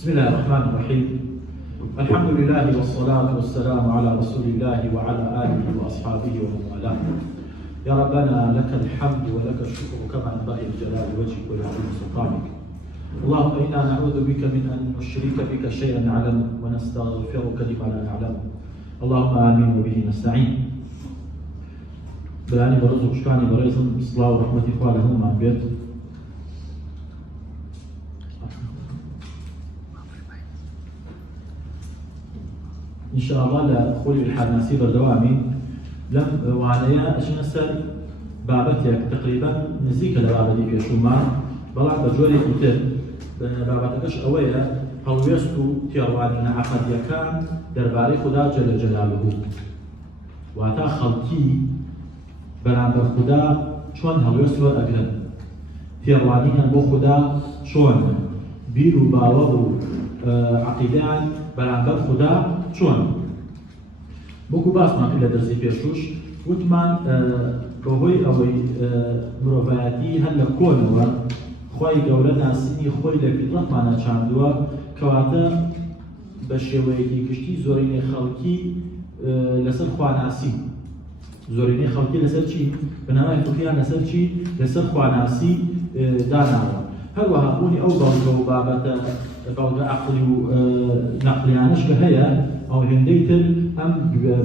بسم الله الرحمن الرحيم. الحمد لله والصلاة والسلام على رسول الله وعلى آله وأصحابه ومن والاه. يا ربنا لك الحمد ولك الشكر كما ينبغي لجلال وجهك ولعظيم سلطانك. اللهم إنا نعوذ بك من أن نشرك بك شيئا نعلمه ونستغفرك لما لا نعلمه. اللهم آمين وبه نستعين. بلاني برزق شكاني بريزم صلاة ورحمة إخوة لهم عن بيت. إن شاء الله لخولي الحماسي بردوامي لم وعنايا أشنا سر بابتك تقريبا نزيك لبابتي في شومان بلع بجوري كتير بابتكش أويا هلويستو تيروانينا عقد يكان درباري خدا جل جلاله واتا خلقي برامبر خدا شون هلويستو أقرن تيروانينا بو خدا شون بيرو باوضو عقيدان برامبر خدا چۆن بۆکو باسمان لە دەرسی پێشوش وتمان بەهۆی ئەوەی مرۆڤایەتی هەر لە کۆنەوە خوای گەورە ناسینی خۆی لە فیترەتمانە چاندووە کەواتە بە شێوەیەکی گشتی زۆرینەی خەڵکی لەسەر خواناسی زۆرینەی خەڵکی لەسەر چی بنەمای فقیان لەسەر چی لەسەر خواناسی داناوە هەروەها بوونی ئەو بەڵگە و بابەتە بەڵگە عەقلی و نەقلیانش کە هەیە ئەو هێندەی تر ئەم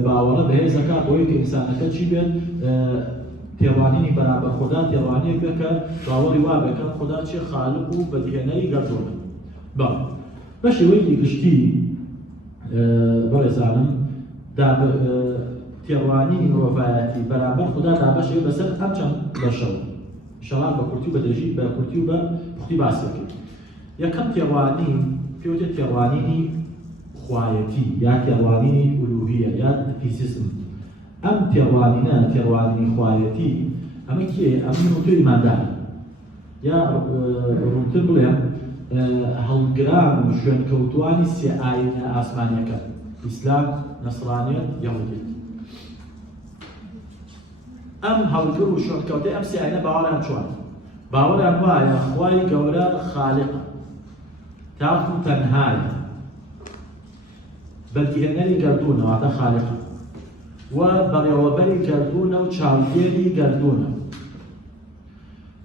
باوەڕە بەهێزەکە بۆیە کە ئینسانەکە چی بێت تێڕوانینی بەرامبەر خۆدا تێڕوانیەک بێت کە باوەڕی وا بێت کە خۆدا چێ خالق و بەدیهێنەری گەردوونە بەڵێ بە شێوەیەکی گشتی بەڕێزانم تێڕوانینی مرۆڤایەتی بەرامبەر خۆدا دابەشێ بەسەر ئەم چەند بەشەوە ئینشەڵا بە کورتی و بە درێژی بە کورتی و بە پوختی باس دەکەین یەکەم تێڕوانی پێوتێت تێڕوانینی خوایەتی یا تێڕوانینی ئولوهیە یا تیسیسم ئەم تێڕوانینە تێڕوانینی خوایەتی ئەمە کێ ئەمە تۆ ئیماندار یا ڕوونتر بڵێم هەڵگران و شوێنکەوتوانی سێ ئاینە ئاسمانیەکە ئیسلام نەسڕانیەت یەهودیەت ئەم هەڵگر و شوێنکەوتەی ئەم سێ ئاینە باوەڕیان چۆن باوەڕیان وایە خوای گەورە خالقە تاکو تەنهایە بەدیهێنەری گەردوونە واتە خالقە و بەڕێوەبەری گەردوونە و چاودێری گەردوونە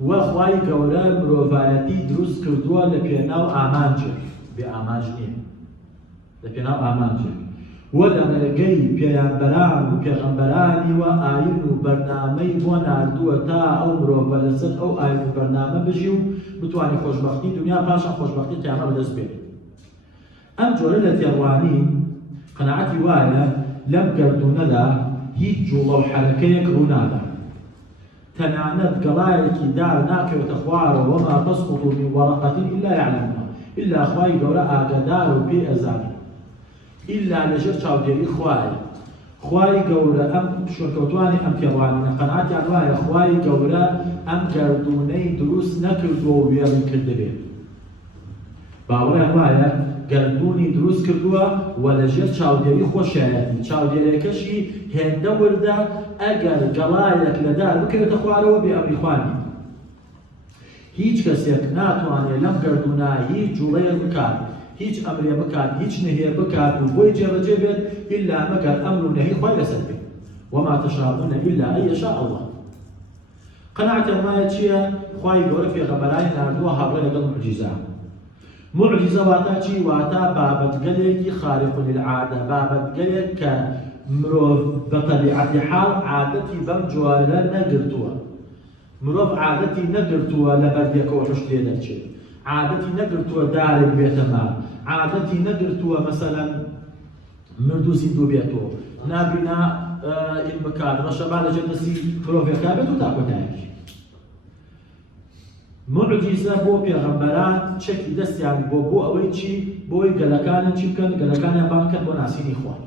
و خوای گەورە مرۆڤایەتی دروست کردووە لە پێناو ئامانجێک بێ ئامانج نییە لە پێناو ئامانجێک و لە ڕێگەی پێیانبەران و پێغەمبەرانی و ئاین و بەرنامەی بۆ ناردووە تا ئەو مرۆڤە لەسەر ئەو ئاین و بەرنامە بژی و بتوانێت خۆشبەختی دنیا پاشان خۆشبەختی قیامەت بەدەست بێت ئەم جۆرە لە تێڕوانی قەناعەتی وایە لەم گەردوونەدا هیچ جوڵە و حەرەکەیەک ڕوونادا تەنانەت گەڵایەکی دار ناکەوێتە خوارەوە وەما تەسقط من وەرەقەة إلا يعلمها إلا خوای گەورە ئاگادار و پێی ئەزانێت إلا لەژێر چاودێری خوایە خوای گەورە ئەم شوێنکەوتوانی ئەم تێڕوانینە قەناعەتیان وایە خوای گەورە ئەم گەردوونەی دروست نەکردووە و وێڕی کردبێت باوەڕیان وایە گەردوونی دروست کردووە و لەژێر چاودێری خۆشایەتی چاودێریەکەشی هێندە وردە ئەگەر گەڵایەک لەدار بکەوێتە خوارەوە بێ ئەمری خوانی هیچ کەسێک ناتوانێت لەم گەردوونە هیچ جوڵەیە بکات هیچ ئەمرێ بکات هیچ نهێ بکات و بۆی جێبەجێ بێت ئیلا مەگەر ئەمر و نەهی خوای لەسەر بێت وما تشاءون إلا أن يشاء الله قەناعەتیان وایە چییە خوای گەورە پێغەمبەرانی ناردووە هاوڕێ لەگەڵ موعجیزە معجزە واتە چی واتە بابەتگەلێکی خارق للعادە بابەتگەلێک کە مرۆڤ بە تەبیعەتی حاڵ عادەتی بەم جۆرە نەگرتووە مرۆڤ عادەتی نەگرتووە لە بەردێکەوە حشت لێ دەرچێت عادەتی نەگرتووە دارێک بێتە مال عادەتی نەگرتووە مەسەلەن مردوو زیندوو بێتەوە نابینا ئین بکات ڕەشەبا لەجێ دەستی مرۆڤێکا بێت و تاکۆتایەکی معجزە بۆ پێغەمبەران چەکی دەستیان بۆ ئەوەی چی بۆی گەلەکانیان چی بکەن گەلەکانیان بانکەن بۆ ناسینی خوای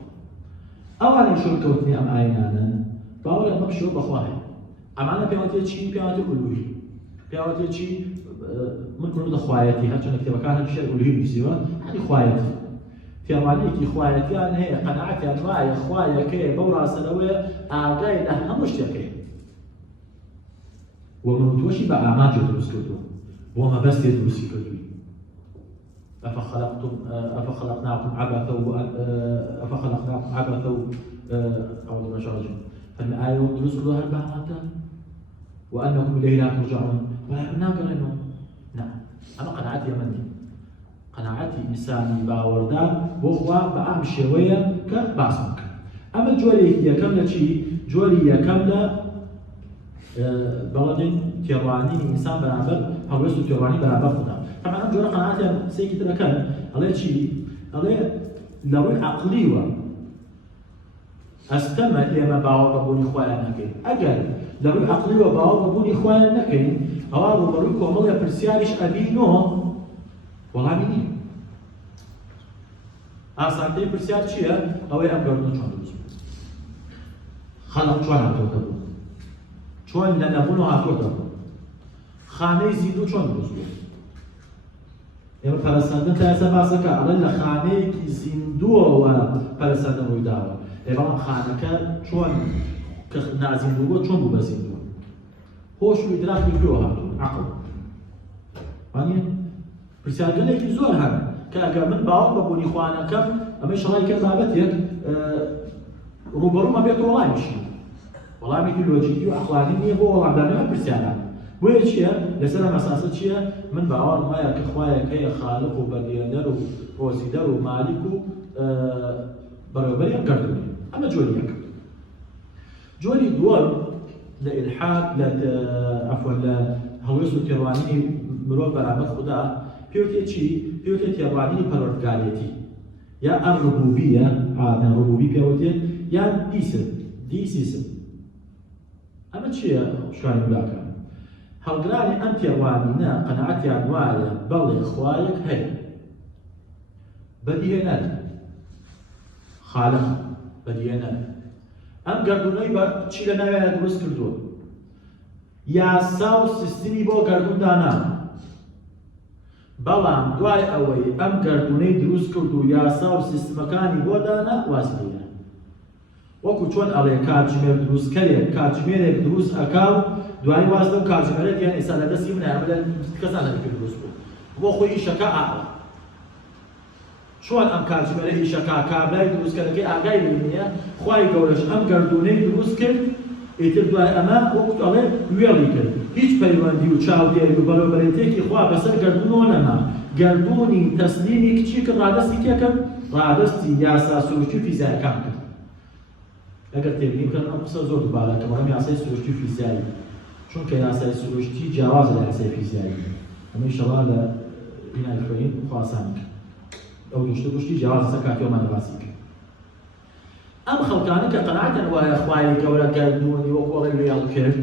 ئەوانەی شوێنکەوتنی ئەم ئاینانن باوەڕیان بە پشەوە بەخوا هەیە ئەمانە پێواتێ چی پێواتێ ئولوهی پێواتێ چی من خوایەتی هەرچەندە کتێبەکان هەر شێر ئولوهی نووسیوە هەری خوایەتی تێڕوانیەکی خوایەتیان هەیە قەناعەتیان وایە خوایەکەیە بەو ڕاستەوەیە ئاگای لە هەموو شتێکەیە و من توشی بە ئامانجێ دروست کردووە بۆ مەبەستێ دروستی کردووی أفخلقناكم عبثا أعوذ بالله شرجم فالآية دروس كلها البعض وأنكم إليه لا ترجعون وناقرنهم نعم أما قناعتي يمني قناعتي إنساني باوردان بوخوا بعام شوية كباسمك أما جولي يكمل شيء جولي يكمل بلد تيرواني إنسان برابر هولستو تيرواني برابر خدا طبعا أنا جورا قناعتي سيكي تلكن عليه شيء عليه لروي عقلي استمع إلى باور بوني خوايا نكين أجل لروي عقلي وباور بوني خوايا نكين هوا بروي كومل يبرسيارش أبينو والله مني أصلاً برسيار شيء أو يأمرنا شون درسوا خلق شون هاتوتبو شون لنبونو هاتوتبو خانه زیندو چون درسوا يعني پرستندن تأسف باسكا على الخانه كي زیندو و پرستندن روی داوا إبرام خانه شون كنازيندو بو شون بو بزيندو هوش وإدراك يكرو هاتو عقل يعني برسيار قال لك زور هم كأجا من باور ببوني خوانا كم أما إيش رأيك بابتك روبرو ما بيت والله مشي والله ميكي لوجيكي وأخلاقي مية بو والله بدنا ما برسيانا بوي شيء لسنا مساسة شيء من باور ما يك خوايا كي خالق وبدياندر ووزيدر ومالك برابر يقدرني أما جولي دور لإلحاد عفوا لهويسو تيرواني مروف برابر خدا بيوتي شيء بيوتي تيرواني بروردگاريتي يا الربوبية عادة الربوبية بيوتي يا ديسيسم أما شيء شوان بلاكا هالقراني أم تيروانينا قناعتي عنوايا بل إخوائك هي بديهنا خالق بديهنا أم قردوني بشي لنا يا دروس كردون يا ساو سيستمي بو قردون دانا بەڵام دوای ئەوەی ئەم گەردونەی دروست کرد و یاسا و سیستمەکانی بۆ دانا واسبووە وەکو چۆن ئەڵێ کاتژمێر دروستکەرێک کاتژمێرێک دروست ئەکا و دوای واز لەو کاتژمێرە دیان ئێستا لە دەستی منە ئەمە لە کەسان نەبێت دروست بوو بۆ خۆی ئیشەکە ئاوە چۆن ئەم کاتژمێرە ئیشەکە کابرای دروستکەرەکەی ئاگای لێ نییە خوای گەورەش ئەم گەردونەی دروست کرد ئیتر دوای ئەمە وەکو ئەڵێ وێڵی کرد هیچ پەیوەندی و چاودێری و بەڕێوەبەرێتێکی خوا بەسەر گەردونەوە نەما گەردوونی تەسلیمی کچی کرد ڕادەستی کێ کرد ڕادەستی یاسا سروشتی و فیزیایەکان کرد ئەگەر تێبینی بکەن ئەم قسە زۆر دووبارەکە بەڵام یاسای سروشتی و فیزیایی چونکە یاسای سروشتی جیاوازە لە یاسای فیزیایی ئەمە ئینشەڵا لە بینایی خوێنین خواسان کرد ئەو دوشتە دوشتی جیاوازە کاتیۆمانە باسی کرد ئەم خەڵکانە کە قەناعەتەن وایە خوای گەورە گەردوونی وەکو ئەڵێ وێڵ کرد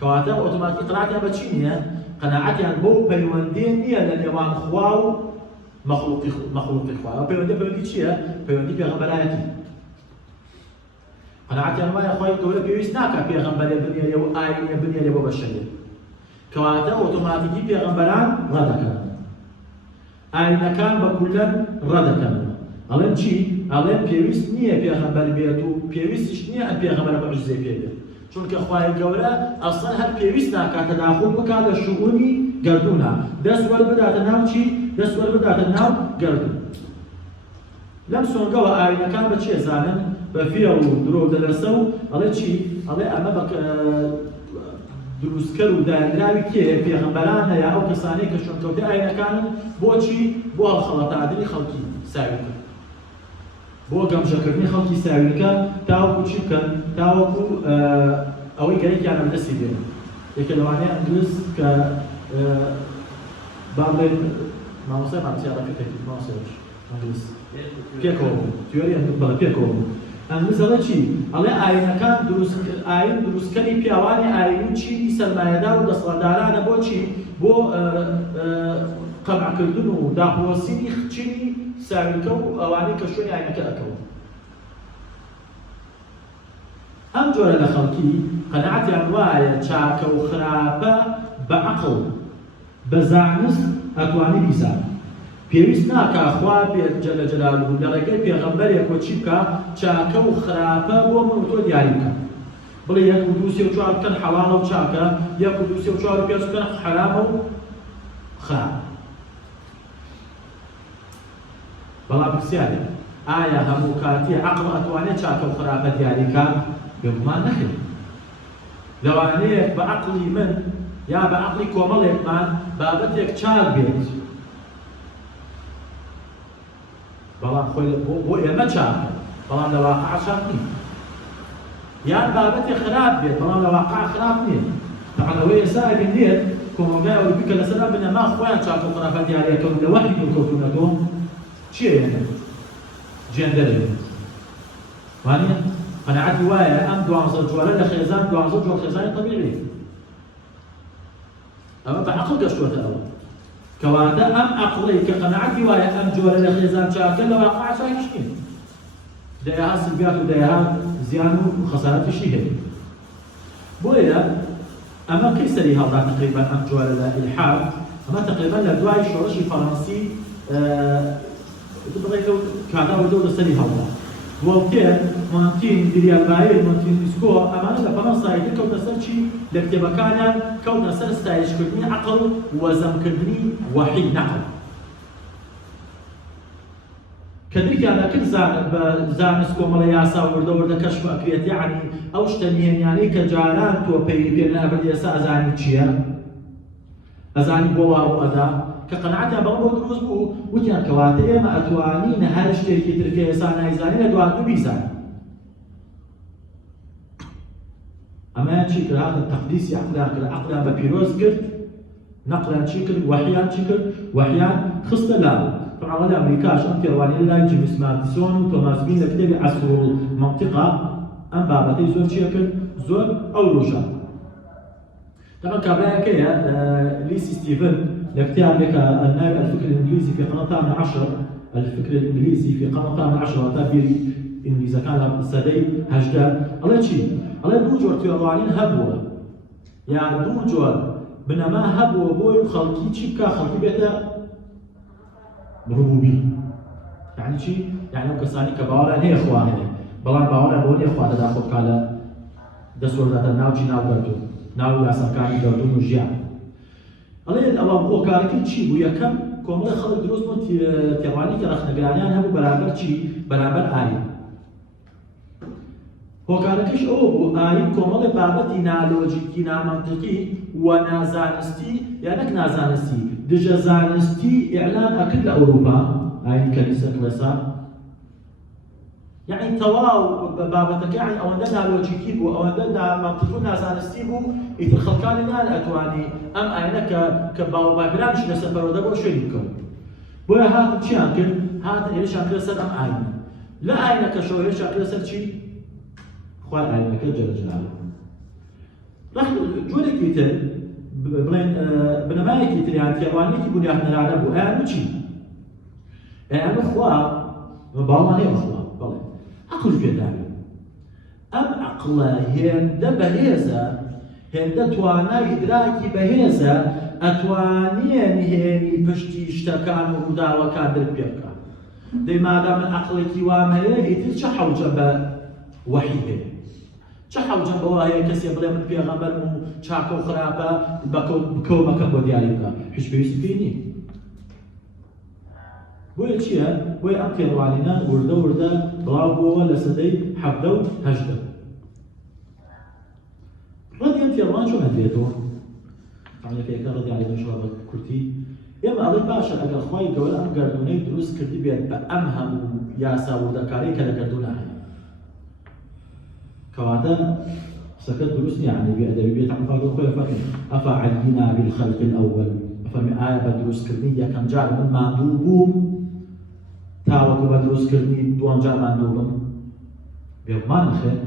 کەواتە ئۆتۆماتیک قەناعەتیان بە چی نییە؟ قەناعەتیان بۆ پەیوەندی نییە لە نێوان خوا و مەخلوقی خوا ئەو پەیوەندی چییە؟ پەیوەندی پێغەمبەرایەتی قەناعەتیان وایە خوای گەورە پێویست ناکات پێغەمبەرێ بنێرێ و ئاینێ بنێرێ بۆ بەشەریەت کەواتە ئۆتۆماتیکی پێغەمبەران ڕەدەکەن ئاینەکان بە کولەن ڕەدەکەنەوە ئەڵێن چی؟ ئەڵێن پێویست نییە پێغەمبەر بێت و پێویستیش نییە ئەم پێغەمبەرە مەعجزەی پێ بێت چونکە خوای گەورە ئەسڵەن هەر پێویست ناکات تەداخل بکات لە شؤونی گەردوونە دەست وەربداتە ناو چی؟ دەست وەربداتە ناو گەردوون لەم سۆنگەوە ئاینەکان بە چێ زانن؟ بە فێڵ و درۆ دەلەسە و ئەڵێ چی؟ ئەڵێ ئەمە بە دروستکەر و داگراوی کێ پێغەمبەرانە یا ئەو کەسانەی کە شوێنکەوتەی ئاینەکانن بۆچی؟ بۆ هەڵخەڵەتاندنی خەڵکی ساویکە بۆ گەمژەکردنی خەڵکی ساویەکە تاوەکو چی بکەن؟ تاوەکو ئەوەی گەرەکیانە بەدەستی بێن یەکە لەوانەیە ئەنگلیز کە با بڵێن مامۆستای مامۆستایەکەی مامۆستایەکەی ئەنگلیز پێکەوە بوو تیۆری بەڵێ پێکەوە بوو ئەنگلیز ئەڵێ چی؟ ئەڵێ ئاینەکان ئاین دروستکەری پیاوانی ئاینی چینی سەرمایەدار و دەسەڵاتدارانە بۆچی؟ بۆ قەمعکردن و داپۆسینی چینی ساویکە و ئەوانەی کە شوێنی ئاینەکە ئەکەون ئەم جۆرە لە خەڵکی قەناعەتیان وایە چاکە و خراپە بە عەقڵ بە زانست ئەتوانی بیزانن پێویست ناکا خوا بێت جەلە جەلالوهو لە ڕێگەی پێغەمبەرێک وە چی بکە چاکە و خراپە بۆ من و تۆ دیاری بکە بڵێ یەک و دوو سێ و چوار بکەن حەڵاڵە و چاکە یەک و دوو سێ و چوار و پێنج بکەن حەرامە و خراپە بەڵام پرسیارێک ئایا هەموو کاتی عەقڵ ئەتوانێت چاکە و خراپە دیاریکە؟ بێگومان نەکرێت. لەوانەیەک بە عەقڵی من یا بە عەقڵی کۆمەڵێکمان بابەتێک چاک بێت، بەڵام خۆی بۆ ئێمە چاکە، بەڵام لە واقع چاک نییە. یان بابەتێک خراپ بێت، بەڵام لە واقع خراپ نییە. طبعاً ئەوەی ئێستا ئەبینێت کۆمەلگای ئەوروپی کە لەسەر بنەما خۆیان چاک و خراپە دیاریەکەون لە وەحی دڵکەوتوونەتەوە چییە هێنن؟ جێندەرێت. وانە قەناعەتی وایە ئەم 12 جۆرە لە خێزان 12 جۆر خێزانی طەبیعی. ئەمە بە عەقڵ گەشتووەتە ئەوە. کەواتە ئەم عەقڵەی کە قەناعەتی وایە ئەم جۆرە لە خێزان چاکە لە واقع چاکیش نییە. دەیەها سلبیات و دەیەها زیان و خەسارەتیشی هەیە. بۆیە ئەمە کەی سەری هەڵدا تقریبا ئەم جۆرە لە ئیلحاد؟ ئەمە تقریبا لە دوای شۆڕشی فەڕەنسی بڵێتەوە کاتا وەردەوە لەسەری هەڵدا. وڵتێر، مۆنتین، دیریالبایر، مۆنتینسکۆ ئەمانە لە فەڕەنسایدا کەوتە سەر چی؟ لە کتێبەکانیان کەوتە سەر ستایشکردنی عەقڵ و وەزەمکردنی وەحی نەقڵ. کە دریانە کرد بە زانست کۆمەڵە یاسا وردە وردە کەشف ئەکرێت، یعنی ئەو شتە نهێنیانەی کە جاران تۆ پەیوی پێ نابێت ئێستا ئەزانی چییە؟ ئەزانی بۆ وا و ئەدا کە قەناعەتیان بەڵام بۆ دروست بوو، وتیان کەواتە ئێمە ئەتوانین هەر شتێکی تر کە ئێستا نایزانین لە دواتوو بیزانین. ئەمەیان چی کرد؟ هاتن تەقدیسی عەقڵیان کرد، عەقڵیان بە پیرۆز کرد، نەقڵیان چی کرد؟ وەحییان چی کرد؟ وەحییان خستە لاو. طبعا لە ئەمریکاش ئەم تێڕوانیە لای جیمس مادیسۆن و تۆماس بین لە کتێبی عەسر المەنطقە ئەم بابەتەی زۆر چیە کرد؟ زۆر ئەو ڕۆژە. طبعا کابرایەکەیە لیسی ستیڤن لە کتێبێکە الناوی الفکر الإنجليزي في قرن الثامن عشر، الفكر الإنجليزي في قرن الثامن عشر واتە بیری ئینگلیزەکان لە سەدەی هەژدە ئەڵێ چی؟ ئەڵێ دوو جۆر تێڕوانین هەبووە، یان دوو جۆر بنەما هەبووە بۆی خەڵکی چی بکە؟ خەڵکی بێتە ربوبی. یعنی چی؟ یعنی ئەو کەسانی کە باوەڕیان هەیە خوا هەیە، بەڵام باوەڕیان بۆ نییە خوا لەداخۆ بکات لە دەسوڵاتە ناوچی ناوگەردوون، ناو یاساکانی گەردوون و ژیان. ئەڵێ ئەوە هۆکارەکەی چی بوو؟ یەکەم کۆمەڵی خەڵک دروست بوون تێڕوانی کە ڕەخنەگرانیان هەبوو بەرامبەر چی؟ بەرامبەر ئاین. هۆکارەکەش ئەوە بوو ئاین کۆمەڵی بابەتی نالۆجیکی، نامەنتیقی و نازانستی، یان نەک نازانستی، دژە زانستی ئیعلان ئەکرد لە ئەوروپا، ئاینی کەلیسە کڵێسا. یعنی تەواو بابەتەکە یعنی ئەوەندە نالۆجیکی بوو، ئەوەندە نامەنتیقی و نازانستی بوو، ئیتر خەڵکانی ناتوانی ئەم ئاینە کە باوەباپیرانیش لەسەر پەروەردە بۆ شوێنی بکەون. بۆیە هاتن چیان کرد؟ هاتن هێرشیان کرد سەر ئەم ئاینە. لە ئاینەکەشەوە هێرشیان کرد سەر چی؟ خوای ئاینەکە جەل جەلالوه. جۆرێکی تر بڵێن بنەمایەکی تر یان تێڕوانیەکی بنیادنەرانە بوو. ئەیانوو چی؟ ئەیانوو خوا باوەڕ هەیە بە خوا، بەڵێ عەقڵ پێداوێ. ئەم عەقڵە هێندە بەهێزە، هێندە توانای ئیدراکی بەهێزە، ئەتوانێ نهێنی پشتی شتەکان و ڕووداوەکان دەست پێ بکات. دەی مادام من عەقڵێکی وام هەیە، ئیتر چه حەوجە بە وەحی هەیە؟ چه حەوجە بەوە هەیە کەسێ بڵێ من پێغەمبەرم و چاکە و خراپە بکەو مەکەم بۆ دیاری بکە؟ هیچ پێویستی پێی نییە. بۆیە چییە؟ بۆیە ئەم تێڕوانینان وردە وردە بڵاو بووەوە لە سەدەی حەڤدە و هەژدە. ڕەدیان تێڕوان چۆن هەدرێتەوە؟ عەمەلەکەیەکە ڕەدی عەلەیهی شەڕ بە کورتی ئێمە ئەڵێن باشە ئەگەر خوای گەورە ئەم گەردوونەی دروست کردی بێت بە ئەم هەموو یاسا وردەکارەی کە لە گەردوونە هەیە، کەواتە قسەکە دروست نییە، یعنی بێئەدەبی بێت عەم فاضل خۆی فەرمی ئەفەعەینا بالخەلق الأول، فەرمی ئایا بە دروستکردنی یەکەم جار من ماندوو بووم تاوەکو بە دروستکردنی دووەم جار ماندوو بم؟ بێگومان نەخێر.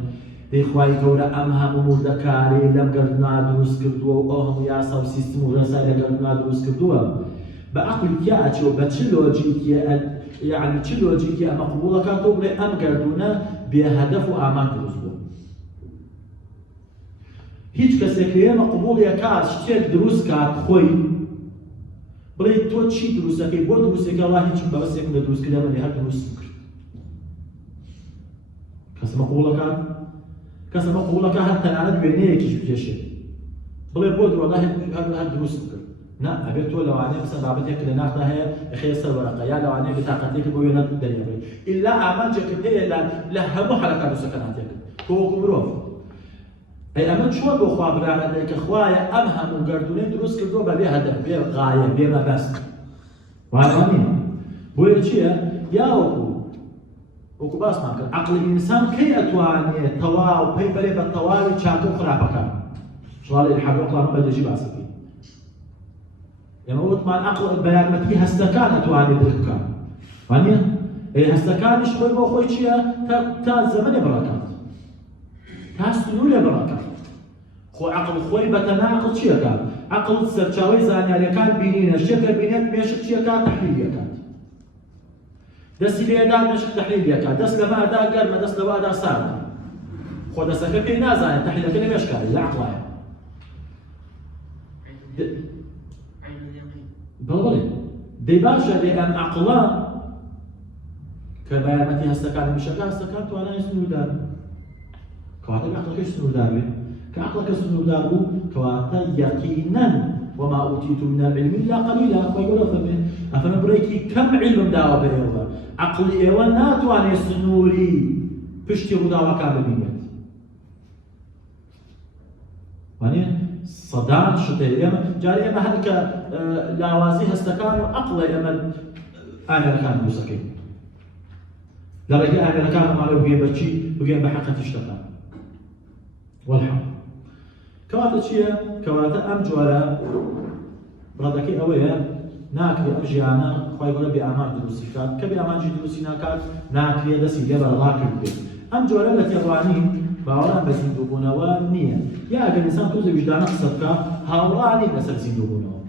دەی خوای گەورە ئەم هەموو وردەکارەی لەم گەردوونا دروست کردووە و ئەو هەموو یاسا و سیستم و ڕێسای لە گەردوونا دروست کردووە، بە عەقڵی تیا ئەچێ و بە چ لۆجیکیە، یعنی چ لۆجیکی ئەمە قبوڵەکات تۆ بڵێ ئەم گەردوونە بێهەدەف و ئامان دروست بووە؟ هیچ کەسێک لە ئێمە قبوڵیەکات شتێک دروست کات خۆی بڵێ تۆ چی دروستەکەی؟ بۆ دروستەکە وڵا هیچم بەبەستێک لە دروستکردن بەێ هەر دروست کرد. کەسەمە قبوڵەکات؟ کەسەمە قبوڵەکە هەر تەنانەت وێنەیەکیش بکێشێت بڵێ بۆ وڵا هەر دروست کرد. نا ئەبێت تۆ لەوانەیە مثلا بابەتێک لە ناخدا هەیە ئەخێ سەر وەرەقە یا لەوانەیە بتاقەتێک بۆ وێنە دەریێڕێ ئیلا ئامانجێکت هەیە لە هەموو حەلەکات و سەکەناتێکت تۆ وەکو مرۆڤ ئەی ئەمە چۆن بۆ خوا برانە دەی کە خوایە ئەم هەموو گەردونەی دروست کردووە بەبێ هەدەف بێ غایە بێ مەبەست وانە نییە بۆیە چییە یا وەکو باسمان کرد عەقڵی ئینسان کەی ئەتوانێت تەواو پێی بەرێ بە تەواوی چاکە و خراپەکان سوال الحاق وەقڵان بەدەژی باسەکەی ئێمە وتمان عەقڵ بە یارمەتی هەستەکان ئەتوانێت درک بکات وانە ئەی هەستەکانیش خۆی بۆ خۆی چییە تا زەمنێ بڕاکات تا سنوورێ بڕاکات خۆ عەقڵ خۆی بەتەنها عەقڵ چیەکات عەقڵ سەرچاوەی زانیاریەکان بینینە شتێکە بینێت مێشک چیەکات تەحلیلیەکات دەستی لێدا مێشک تەحلیلیەکات دەست لەمادا گەرمە دەست لەوادا ساردە خۆ دەستەکە پێی نازانێت تەحلیلەکە لە مێشکاری لە عەقڵایە بەڵێ دەی باشە لێ ئەم عەقڵە کە بە یارمەتی هەستەکان میشەکە هەستەکان توانای سنووردار کەواتە عەقڵەکەش سنووردار بێ کە عەقڵەکە سنووردار بوو کەواتە یەقینەن وما أوتيتم من العلم إلا قليلا ويقول فمن أفهم بريكي كم علم داوا بيوا عقل إيوان ناتواني سنوري پشتی ڕووداوەکان ببینێت وانە سەدان شتەیە ئێمە جارێ ئێمە هەر کە لاوازی هەستەکان و عەقڵە ئێمە ئامێرەکان دروست دەکەین لە ڕێگەی ئامێرەکان ئەمانە بگەین بەچی بگەین بە حەقەتی شتەکان وەالحەمد کەواتە چییە؟ کەواتە ئەم جۆرە ڕەدەکەی ئەوەیە ناکرێ ئەم ژیانە خوای گەورە بێ ئامان دروستی کات کە بێ ئامانجی دروستی ناکات ناکرێ دەستی لێ بەرەڵا کرد بێت ئەم جۆرە لە تێڕوانی باوەڕان بە زیندووبوونەوە نییە یا ئەگەر ئینسان تۆزە وجدانە قسە بکە هاوڕانی لەسەر زیندووبوونەوە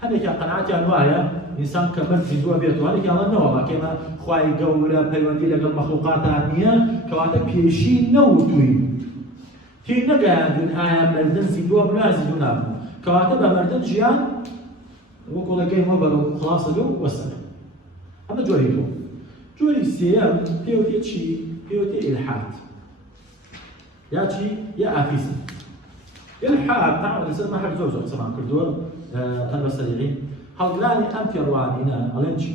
هەندێکیان قەناعەتیان وایە ئینسان کە بەر زیندووە بێتەوە هەندێکیان نەوە باکێمە خوای گەورە پەیوەندی لەگەڵ مەخلوقاتان نییە کەواتە پێشی نەوتووی تێی نەگەیاندون ئایا مردن زیندووە بوو یا زیندوو نابوو کەواتە بە مردن ژیان وەکۆڵەکەی مە بەرەو خلاصە بێ و وەسەرە ئەمە جۆری تۆ جۆری سێیەم پێوتێ چی؟ پێوتێ ئیلحاد یا چی؟ یا ئافیزم ئیلحاد تاوە لەسەر مە هەر زۆر زۆر قسەمان کردووە هەر بە سەریعی هەڵگرانی ئەم تێڕوانینە ئەڵێن چی؟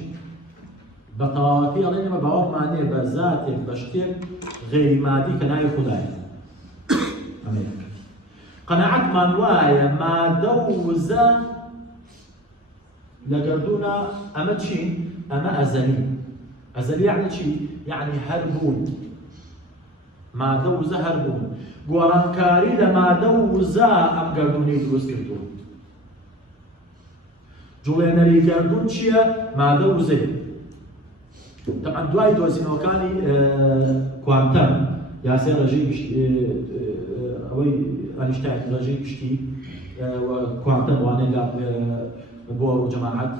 بە تەواوەتی ئەڵێن ئێمە باوەڕمان نییە بە زاتێک بە شتێک غێری مادی کە ناوی خودایە قەناعەتمان وایە مادە و وزە لە گەردوونە ئەمە چی؟ ئەمە ئەزەلی ئەزەلی یعنی چی؟ یعنی هەر بوون مادە و وزە هەر بوون گۆڕانکاری لە مادە و وزە ئەم گەردوونەی دروست کردووە جوڵێنەری گەردوون چییە؟ مادە و وزەی طبعا دوای دۆزینەوەکانی کوانتەم یاسای ڕێژەی ئەوەی ئەینشتاین ڕێژەی گشتی کوانتەم وانەی بۆر و جەماعەت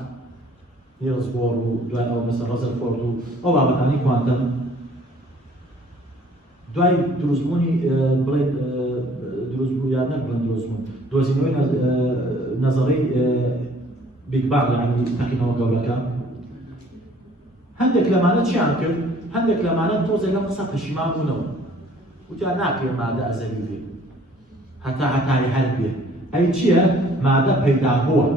نیلز بۆر و دوای ئەوە مەسەڵ ڕەزەرفۆرد و ئەو بابەتانی کوانتەم دوای دروستبوونی بڵێن دروستبوو یان نەبڵێن دروستبوون دۆزینەوەی نەزەڕەی بیگ بانگ یعنی تەقینەوە گەورەکە هەندێک لەمانە چیان کرد؟ هەندێک لەمانە تۆزێک لەم قسە پەشیمان بوونەوە وتیان ناکرێت مادە ئەزەلی بێ هەتایی هەر بێ ئەی چییە؟ مادە پەیدا بووە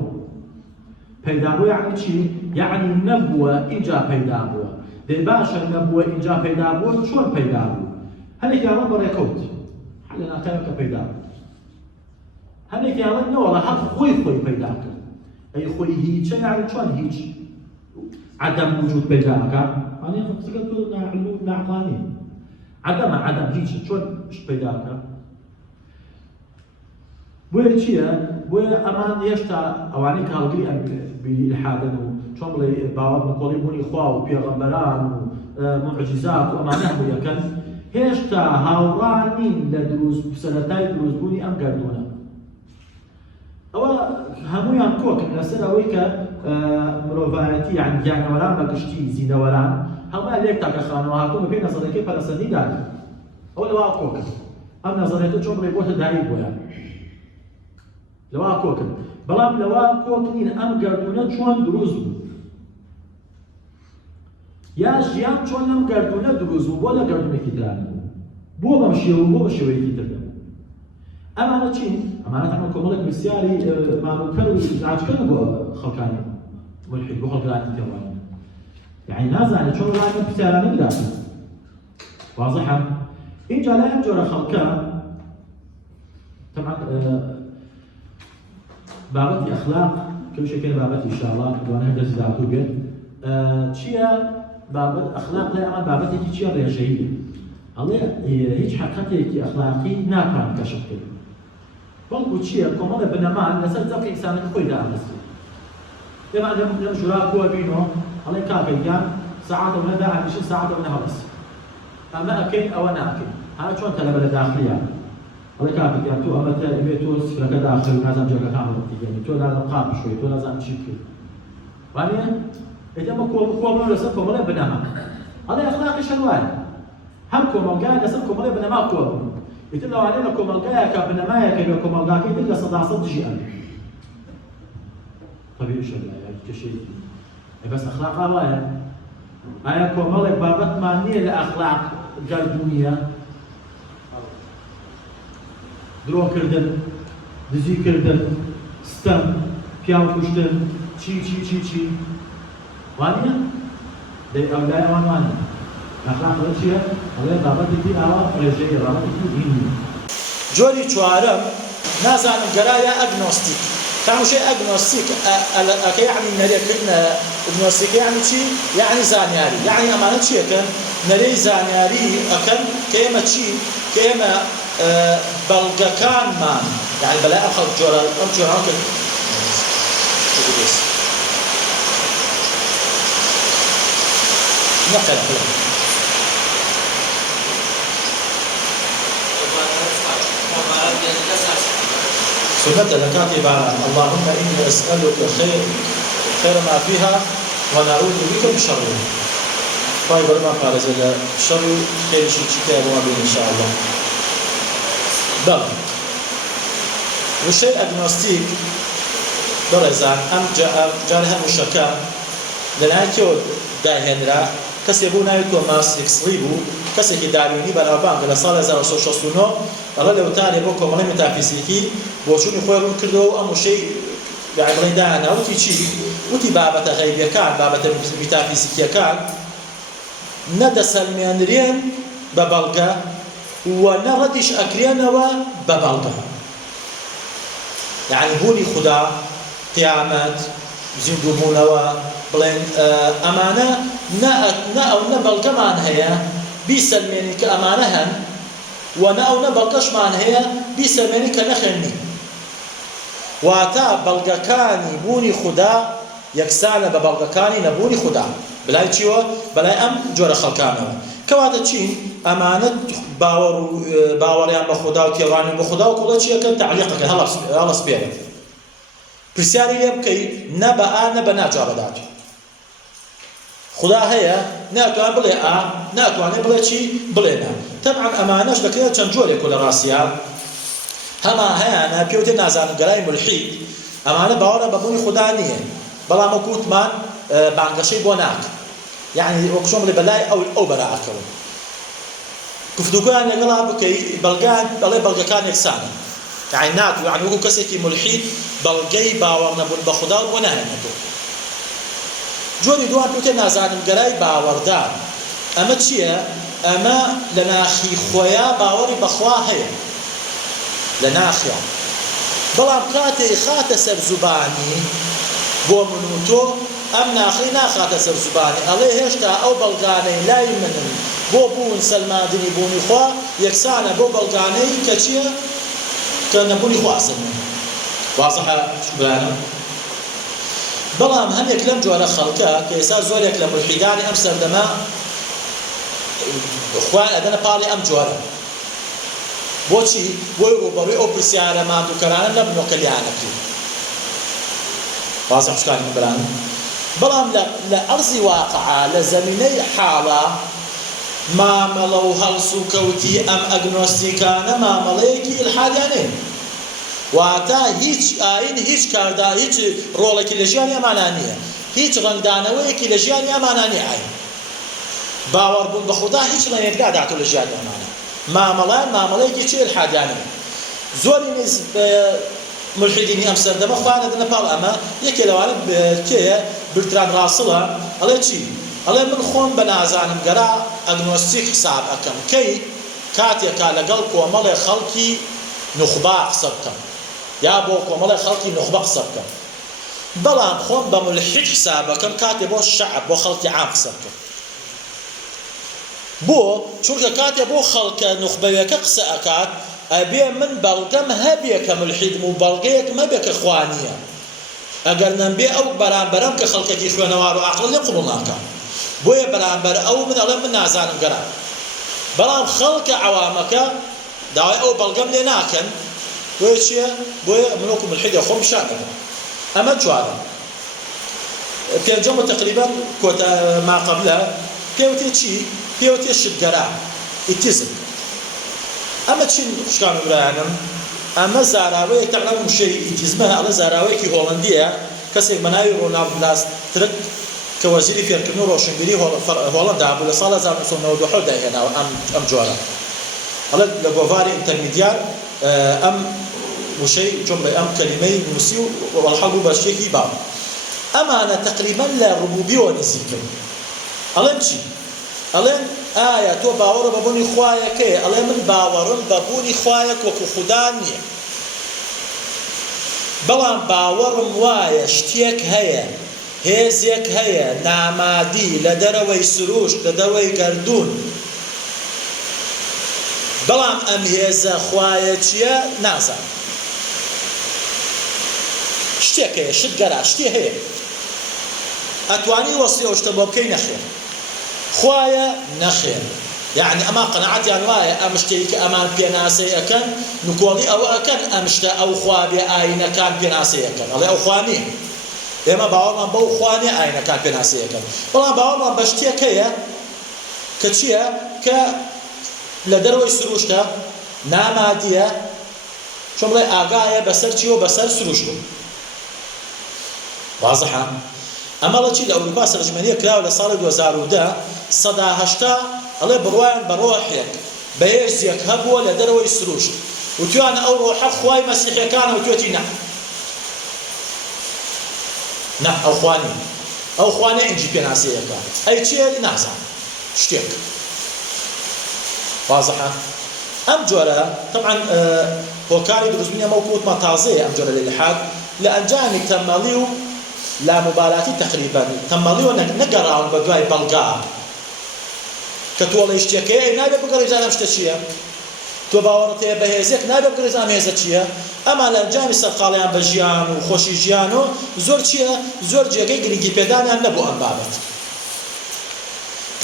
پەیدا بووە یعنی چی؟ یعنی نەبووە ئینجا پەیدا بووە دەی باشە نەبووە ئینجا پەیدا بووە چۆن پەیدا بوو؟ هەندێکیان بەڕێکەوت لە ناکایە کە پەیدا بوو هەندێکیان نەوەڵە هەر خۆی پەیدا کرد ئەی خۆی هیچە یعنی چۆن هیچ؟ عدم وجود پەیدا نەکات ئەنێ قسەکە تۆ ناعقلانی عدم هیچ چۆن شت پەیدا بکات بۆیە چییە؟ بۆیە ئەمان هێشتا ئەوانەی کە هەڵگری ئەم ئیلحادن و چۆن بڵێ باوەڕ بە کۆڵی بوونی خوا و پێغەمبەران و موعجیزات و ئەمانە هەموو یەکەن هێشتا هاوڕان نین لە سەرەتای دروستبوونی ئەم گەردوونە ئەوە هەموویان کۆکن لەسەر ئەوەی کە مرۆڤایەتی یعنی گیانەوەران بە گشتی زیندەوەران هەموویان لێک تاکە خانەوە هاتووە بە پێی نەزەرەکەی پەرەسەندی داکە ئەوە لەوا کۆکن ئەم نەزەرەتە چۆن بڵێ بۆتە دایی بۆیان لەوا کۆکن بەڵام لەوا کۆکنین ئەم گەردوونە چۆن دروست بوو یا ژیان چۆن لەم گەردوونە دروست بوو بۆ لە گەردوونێکی تران بوو بۆ بەم شێوە بۆ بە شێوەیەکی تر ئەمانە چین؟ ئەمانە تەمە کۆمەڵێک بسیاری مانوکەر و ئیزعاجکەن بۆ خەڵکانی ملحد بۆ خەڵکانی تێوانین يعني نازانێت چۆن ڕای پرسیارانە بداتن واضحە اینجا لای ئەم جۆرە خەڵکە طبعا بابەتی ئەخلاق کەوشێکە بابەتی ئینشاءالله دوانە دەست داهاتوو بێت چییە بابەت ئەخلاق لای ئەمان بابەتێکی چییە ڕێژەیی ئەڵێ هیچ حقیقەتێکی ئەخلاقی ناتوانین کەشف بکەین بەڵکو چییە کۆمەڵە بنەمان لەسەر جەڵقی ئینسانەکە خۆی دامەستێت لێمان لەم ژورا کۆ بینەوە ئەڵێ کاکەیان ساعاتە نەدا هەمیشە ساعاتە نە هەڵەس ئەمە ئەکەین ئەوە ناکەین هەر چۆن تەلەبە لە داخلیان ئەڵێ کاکەیان تۆ ئەمە تەلەبێت تۆ سفرەکە داخل و نازانم جێگەکان بڵێنی تۆ نازانم قاپ بشۆی تۆ نازانم چی بکەیت وانە ئێدەمە کۆمەڵە لەسەر کۆمەڵە بنەما ئەڵێ ئەخلاقیش هەروایە هەر کۆمەڵگای لەسەر کۆمەڵێ بنەما کۆ بوون ئیتر لەوانەیە لە کۆمەڵگایەکە بنەمایەکە بێ کۆمەڵگاکەی تر لە 100% دژی ئەبێ طبيعي شغله كشيء بس اخلاق هوايه انا كمالك بابت مانيه لاخلاق قلبونيه درو كردن دزي كردن ستم بياو كشتن شي وانيه دي اولاد وانيه اخلاق الاشياء هذا بابت دي اوا رجعي بابت دي جوري چوارم نازان قرايه اجنوستيك تعمل شيء أجنوستيك يعني نري كنا أجنوستيك يعني شيء يعني زانياري يعني أمانة شيء كان نري زانياري أكن كيما شيء كيما بلغكان مان يعني بلا أخذ جورا أم جورا كن نقل سنة لكاتب على اللهم إني أسألك خير ما فيها ونعوذ بك من شرها. طيب ما قال إذا شر خير شيء كتاب وابين إن شاء الله. بل وشيء أجنوستيك برزان أم جارها مشكا لنهاية داهنرا كسبونا يكون ماس يكسريبو كسي داريني بنابان على صار 1969 الله لو تاني بوكو مالي متافيزيكي بوشوني خوي رون كردو أمو شيء بعبرين دانا وتي شيء وتي بابة غيبية كان بابة متافيزيكية كان ندى سلميانرين ببلغة ونردش أكريانا وببلغة يعني بوني خدا قيامات زندو بونوا بلين أمانة نا أو نبلغة مان هي بيسلميني كأمانهن ونأو نبلغش مان هي بيسلميني كنخني واتا بلغكاني بوني خدا يكسانا ببلغكاني نبوني خدا بلاي چيوه بلاي أم جورا خلقانوا كواتا چين أمانة باوريان بخدا وتيواني بخدا وكولا چيه كان تعليقك هلا سبيرت برسياري ليبكي نبا نبا ناجارة داتي خدا هەیە ناتوان بڵێ ناتوانێ بڵێ چی بڵێنە طبعا ئەمانەش دەکرێت چەند جۆرێک لە ڕاستیە هەما هەیەە پێوتێ نازانگەرای ملحید ئەمانە باوەڕیان بەبوونی خدا نییە بەڵام وەکوتمان بانگەشەی بۆ ناک یعنی وەکشۆم بڵێ بەلای ئەو بەراعەکەون گفتوگویان لەگەڵا بکەی بەڵگان بەڵێ بەڵگەکان یەکسانە یعنی ناتوان یعنی وەکو کەسێکی ملحید بەڵگەی باوەڕ نەبوون بە خدا بۆ ناهێنێتەوە جۆری دوان پێوتێ نازانمگەرای باوەڕدار ئەمە چییە؟ ئەمە لە ناخی خۆیە باوەڕی بەخوا هەیە لە ناخیان بەڵام کاتێ خاتە سەر زوبانی بۆ من و تۆ ئەم ناخی ناخاتە سەر زوبانی ئەڵێ هێشتا ئەو بەڵگانەی لای منن بۆ بوون سەلماندنی بوونی خوا یەکسانە بۆ بەڵگانەی کە چییە؟ کە نەبوونی خوا سەلمێن وازەحە برانە بەڵام هەندێک لەم جۆرە خەڵکە کە ئێستا زۆرێک لە ملحیدانی ئەم سەردەما خوان ئەدەنە پاڵی ئەم جۆرە بۆچی؟ بۆی ڕوبەڕووی ئەو پرسیارە ماندووکەرانە نەبنەوە کە لیانەکرێت وازەح شتانی برانە بەڵام لە ئەرزی واقعە لە زەمینەی حاڵە مامەڵە و هەڵس و کەوتی ئەم ئەگنۆستیکانە مامەڵەیەکی ئیلحادیانەیە واتا هیچ ئاین هیچ کاردا هیچ ڕۆڵێکی لە ژیانی ئەمانە نییە هیچ ڕەنگدانەوەیەکی لە ژیانی ئەمانە نییە ئاین باوەڕبوون بە خودا هیچ ڕێنێکدا داتوو لە ژیانی ئەمانە مامەڵەیان مامەڵەیەکی چ ئیلحادیانەیە زۆری نێز ملحیدینی ئەم سەردەمە خوانە دەنە پاڵ ئەمە یەکێ لەوانە کێیە برتران ڕاسڵە ئەڵێ چی؟ ئەڵێ من خۆم بە نازانم گەرا ئەگنۆستیک حساب ئەەکەم کەی کاتێکا لەگەڵ کۆمەڵێ خەڵکی نوخبا قسە بکەم یا بۆ کۆمەڵێ خەڵکی نوخبە قسە بکەم بەڵام خۆم بە ملحید حسابەکەم کاتێ بۆ شەعب بۆ خەڵکی عام قسە بکەم بۆ چونکە کاتێ بۆ خەڵکە نوخبەوێکە قسە ئەکات ئەبێ من بەڵگەم هەبێ کە ملحیدم و بەڵگەیەکم هەبێ کە خوانیە ئەگەر نەمبێ ئەو بەرامبەرم کە خەڵکێکی خوێنەوار و عاقڵ لێم قبوڵ ناکەم بۆیە بەرامبەر ئەو من ئەڵێ من نازانم گەرا بەڵام خەڵکە عەوامەکە داوای ئەو بەڵگەم لێ ناکەن بۆیە چییە؟ بۆیە من وەکو ملحیدە خۆم شان دەکەم ئەمە چوارە پێنجەمە تقریبا کۆتا ماقەبلە پێوتێ چی؟ پێوتێ شتگەرا ئیتیزم ئەمە چین خوشکان و برایانم ئەمە زاراوەیەک تەقرا وشەی ئیتیزمە ئەڵە زاراوەیەکی هۆڵەندیە کەسێک بە ناوی ڕۆنالد بلاسترک کە وەزیری فێرکردن و ڕۆشنبیری هۆڵەندا بوو لە ساڵ 1992 داهێناوە ئەم جۆرە ئەڵە لە گۆڤاری ئینتەرمیدیار ئەم وشەی جملەی ئەم کەلیمەی نووسی و وەڵحەڵ بوو بە شتێکی باو ئەمانە تەقریبا لە ڕبوبیەوە نزیکن ئەڵێن چی؟ ئەڵێن ئایا تۆ باوەڕە بە بوونی خوایەکەیە؟ ئەڵێ من باوەڕم بە بوونی خوایەک وەکو خودا نییە بەڵام باوەڕم وایە شتێک هەیە هێزێک هەیە نامادی لە دەرەوەی سروشت لە دەرەوەی گەردوون بەڵام ئەم هێزە خوایە چییە؟ نازانم شتێک هەیە شتگەرا شتێ هەیە ئەتوانی وەستی ئەو شتە بۆ بکەی نەخێر خوایە نەخێر یعنی ئەما قەنەعەتیان وایە ئەم شتێکی کە ئەمان پێناسەی ئەەکەن نکۆڵی ئەوە ئەکەن ئەم شتە ئەو خوا بێ ئاینەکان پێناسەی ئەەکەن ئەڵێ ئەو خوا نییە ئێمە باوەڕمان بەو خوا نییە ئاینەکان پێناسەی ئەەکەن بەڵام باوەڕمان بە شتێک هەیە کە چییە؟ کە لە دەرەوەی سروشتە نامادیە چۆن بڵێ ئاگایە بەسەر چیوە بەسەر سروشتە وازەحە ئەمەڵە چی لە ئەوروپا سەرژمێنیە کراوە لە ساڵی 2010 سەدا هەشتا ئەڵێ بڕوایان بە ڕۆحێک بەهێزێک هەبووە لە دەرەوەی سروشت وتوانە ئەو ڕۆحە خوای مەسیحیەکانە وتوێتی نە نە ئەو خوانی ئەو خوانە ئینجی پێناسەیەکە ئەی چیە؟ نازانم شتێک وازەحە ئەم جۆرە طبعا هۆکاری دروستبوونی ئەمە وەکووتمە تازەیە ئەم جۆرە لە لحاد لە ئەنجامی تەمەڵی و لا مبالاتی تقریبا تەمەڵی و نەگەڕاون بە دوای بەڵگا کە تۆڵی شتێکەیە نابێ بگەڕێزانم شتە چییە؟ تۆ باوەڕت هەیە بە هێزێک نابێ بگەڕێزانم هێزە چییە؟ ئەما لە ئەنجامی سەرقاڵیان بە ژیان و خۆشی ژیان و زۆر چییە؟ زۆر جێگەی گرنگی پێدانیان نەبوو ئەم بابەت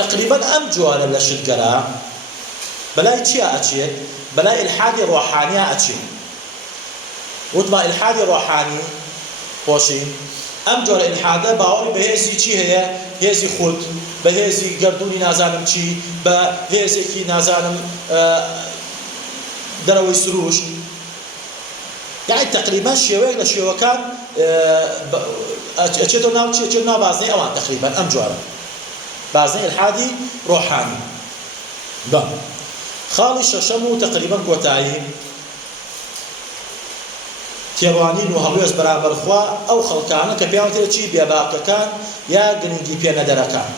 تقریبا ئەم جوانە لە شتگەرا بەلای چیە ئەچێت؟ بەلای ئیلحادی ڕۆحانیە ئەچێت وتما ئیلحادی ڕۆحانی خۆشی ئەم جۆرە ئیلحادە باوەڕی بە هێزی چی هەیە؟ هێزی خود بە هێزی گەردوونی نازانم چی بە هێزێکی نازانم دەرەوەی سروشت یعنی تقریبا شێوەیەک لە شێوەکان ئەچێتەوە ناو چی؟ ئەچێتەوە ناو بازنەی ئەوان تقریبا ئەم جۆرە بازنەی ئیلحادی ڕۆحانی خاڵی شەشەم و تقریبا کۆتایی تێڕوانین و هەڵوێز بەرامبەر خوا ئەو خەڵکانە کە پێیان وترێت چی؟ بێباکەکان یا گرنگی پێنەدەرەکان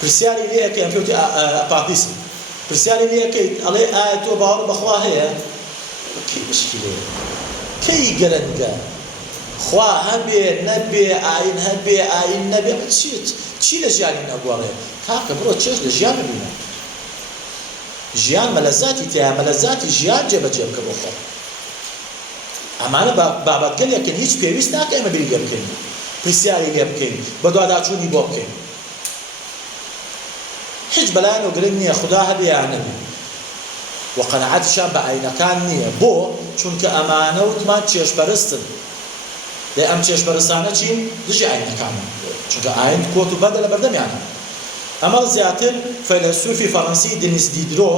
پرسیاری لێ ئەەکەی ئەم پێوتی ئەپاپیسم پرسیاری لێ ئەەکەیت ئەڵێ ئایا تۆ باوەڕ بەخوا هەیە؟ کەی مشکلەیە کەی گەرەنگە خوا هەبێ نەبێ ئاین هەبێ ئاین نەبێ چی لە ژیانی نەگۆڕێ کاکە بڕۆ چێژ لە ژیان ببینە ژیان مەلەزاتی تایە مەلەزاتی ژیان جێبەجێ بکە بۆ خۆ ئەمانە بابەتگەلێکن هیچ پێویست ناکە ئێمە بیری لێ بکەین پرسیاری لێ بکەین بە دوواداچوونی بۆ بکەین هیچ بەلایەن و گرنگ نییە خدا هەبێ یان نەبێ و قەنەعەتیشان بە ئاینەکان نییە بۆ چونکە ئەمانە وتمان چێژپەرستن لێ ئەم چێژپەرستانە چین؟ دژی ئاینەکانن چونکە ئاین کۆت و بەردە لە بەردەمیانە ئەمە زیاتر فەیلسوفی فەڕەنسی دنیس دیدرۆ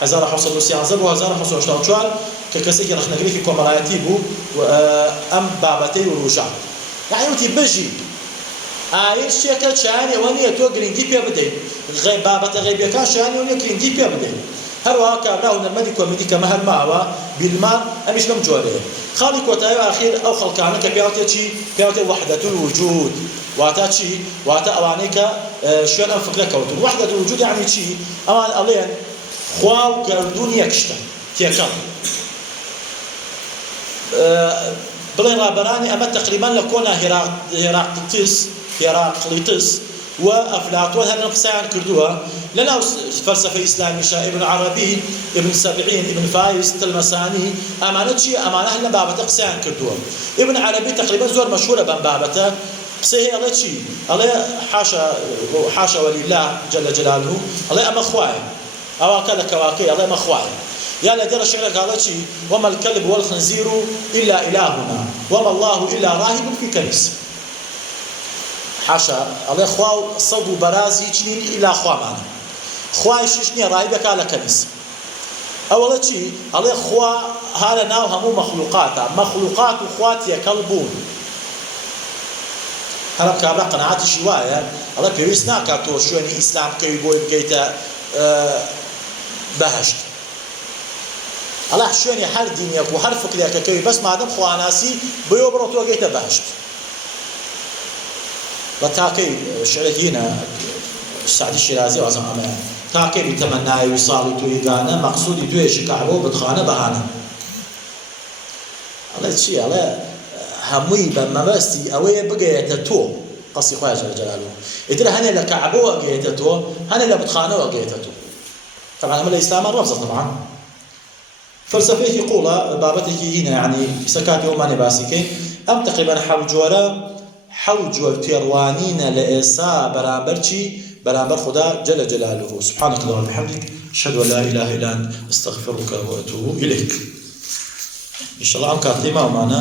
1713 بۆ 1784 کە کەسێکی ڕخنەگرێکی کۆمەڵایەتی بوو ئەم بابەتەی وروژان یعنی وتی بژی ئاین شتێکە شایانی ئەوە نییە تۆ گرنگی پێ بدەیت بابەتە غەیبیەکان شایانی ئەوە نییە گرنگی پێ بدەیت هەروەها کابرا هونەرمەندی کۆمیدی کە مەهەر ماوە بیلمان ئەمیش لەم جۆرەیە. خاڵی کۆتایی و ئاخیر ئەو خەڵکانە کە پێواتێ چی؟ پێواتێ وەحدەت الوجود. واتە چی؟ واتە ئەوانەی کە شوێن ئەم فکرە کەوتون. وەحدەت الوجود یعنی چی؟ ئەوان ئەڵێن خوا و گەردوون یەک شتە، تێکەڵ. بڵێن ڕابەرانی ئەمە تقریبان لە کۆنا هێراقلیتس و ئەفلاتۆن هەر لەم قسەیان کردووە. لەناو فەلسەفەی ئیسلامیشە ئیبن عەرەبی، ئیبن سەبعین، ئیبن فایز، تلمەسانی، ئەمانە چییە؟ ئەمانە هەر لەم بابەتە قسەیان کردووە. ئیبن عەرەبی تقریبا زۆر مەشهورە بەم بابەتە. قسەی هەیە ئەڵێ چی؟ ئەڵێ حاشا وەلیلله جەل جەلالوه، ئەڵێ ئەمە خوایە. ئەواکە لە کەواکەی ئەڵێ ئەمە خوایە. يا لدينا شعرك على شيء وما الكلب والخنزير إلا إلهنا وما الله إلا راهب في كنيسة. حاشا الله خواو صد برازي تشنين إلى خوا معنا خواي شني راهبك على كنيسة. أول شيء الله خوا هذا ناو همو مخلوقات وخوات يكلبون. هرب كابلا قناعات شواية الله بيرسنا كاتو شوني إسلام كي يقول كيتا بهشت. الله شوێنی هەر دینێک و هەر فکرێکەکەوی بەس مادەم خواناسی بۆ بڕۆ تۆ گەیتە بەهشت. بە تاکەی شعرێکی هینە سعدی شیرازی وازم ئەمەیە تاکەی بیتەمەنای ویساڵی تویگانە مەقسوودی دوێژی کەعبە و بتخانە بەهانە. ئەڵێ چی؟ ئەڵێ هەمووی بە مەبەستی ئەوەیە بگەیەتە تۆ قەسی خۆی جەل جەلالوه. ئیتر هەنێ لە کەعبەوە گەیەتە تۆ، هەنێ لە بتخانەوە گەیەتە تۆ. طبعا ئەمە لە ئیسلاما ڕەفزە طبعا. فلسفەیەکی قوڵە بابەتێکی هینە، یعنی سەکاتی ئەومانێ باسی کەین. ئەم تقریبا حەوت جۆر تێڕوانینە لە ئێستا بەرامبەر چی؟ بەرامبەر خدا جەل جەلالوه. سبحانك اللهم وبحمدك أشهد أن لا إله إلا أنت أستغفرك وأتوب إليك. إن شاء الله أم كاتيما ومانا